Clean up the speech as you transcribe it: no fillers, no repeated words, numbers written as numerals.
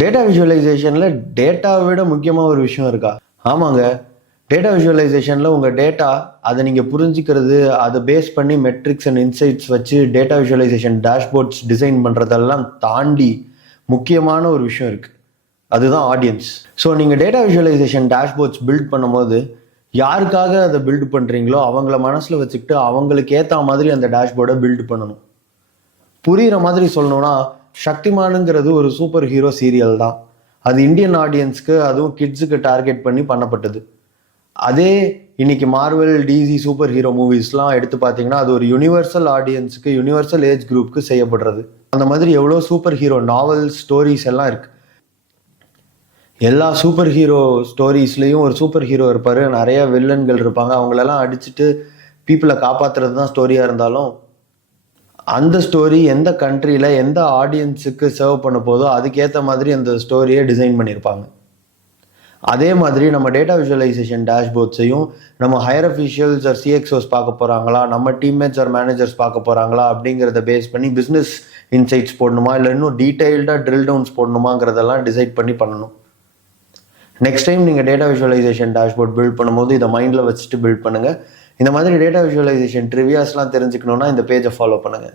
Data விஷுவலைசேஷனில் டேட்டாவை விட முக்கியமாக ஒரு விஷயம் இருக்கா? ஆமாங்க. டேட்டா விஷுவலைசேஷனில் உங்கள் டேட்டா அதை நீங்கள் புரிஞ்சுக்கிறது, அதை பேஸ் பண்ணி மெட்ரிக்ஸ் அண்ட் இன்சைட்ஸ் வச்சு டேட்டா விஷுவலைசேஷன் டேஷ்போர்ட்ஸ் டிசைன் பண்ணுறதெல்லாம் தாண்டி முக்கியமான ஒரு விஷயம் இருக்குது. அதுதான் ஆடியன்ஸ். ஸோ நீங்கள் டேட்டா விஷுவலைசேஷன் டேஷ்போர்ட்ஸ் பில்ட் பண்ணும்போது யாருக்காக அதை பில்டு பண்ணுறீங்களோ அவங்கள மனசில் வச்சுக்கிட்டு அவங்களுக்கு ஏற்ற மாதிரி அந்த டேஷ்போர்டை பில்டு பண்ணணும். புரிகிற மாதிரி சொல்லணும்னா, சக்திமானுங்கிறது ஒரு சூப்பர் ஹீரோ சீரியல் தான். அது இந்தியன் ஆடியன்ஸ்க்கு, அதுவும் கிட்ஸுக்கு டார்கெட் பண்ணி பண்ணப்பட்டது. அதே இன்னைக்கு மார்வல், டிசி சூப்பர் ஹீரோ மூவிஸ்லாம் எடுத்து பார்த்தீங்கன்னா அது ஒரு யூனிவர்சல் ஆடியன்ஸுக்கு, யூனிவர்சல் ஏஜ் குரூப்புக்கு செய்யப்படுறது. அந்த மாதிரி எவ்வளோ சூப்பர் ஹீரோ நாவல்ஸ், ஸ்டோரிஸ் எல்லாம் இருக்கு. எல்லா சூப்பர் ஹீரோ ஸ்டோரிஸ்லேயும் ஒரு சூப்பர் ஹீரோ இருப்பார், நிறைய வில்லன்கள் இருப்பாங்க. அவங்களெல்லாம் அடிச்சுட்டு பீப்புளை காப்பாற்றுறது தான் ஸ்டோரியாக இருந்தாலும், அந்த ஸ்டோரி எந்த கண்ட்ரியில் எந்த ஆடியன்ஸுக்கு சர்வ் பண்ண போதோ அதுக்கேற்ற மாதிரி அந்த ஸ்டோரியை டிசைன் பண்ணியிருப்பாங்க. அதே மாதிரி நம்ம டேட்டா விஷுவலைசேஷன் டேஷ்போர்ட்ஸையும் நம்ம ஹையர் அஃபிஷியல்ஸ் ஆர் சிஎக்ஸோஸ் பார்க்க போகிறாங்களா, நம்ம டீம்மேட்ஸ் ஆர் மேனேஜர்ஸ் பார்க்க போகிறாங்களா அப்படிங்கிறத பேஸ் பண்ணி பிஸ்னஸ் இன்சைட்ஸ் போடணுமா, இல்லை இன்னும் டீட்டெயில்டாக ட்ரில் டவுன்ஸ் போடணுமாங்கிறதெல்லாம் டிசைட் பண்ணி பண்ணணும். நெக்ஸ்ட் டைம் நீங்கள் டேட்டா விஷுவலைசேஷன் டேஷ்போர்ட் பில்ட் பண்ணும்போது இதை மைண்டில் வச்சுட்டு பில்ட் பண்ணுங்கள். இந்த மாதிரி டேட்டா விஷுவலைசேஷன் ட்ரிவியாஸ்லாம் தெரிஞ்சுக்கணுன்னா இந்த பேஜை ஃபாலோ பண்ணுங்கள்.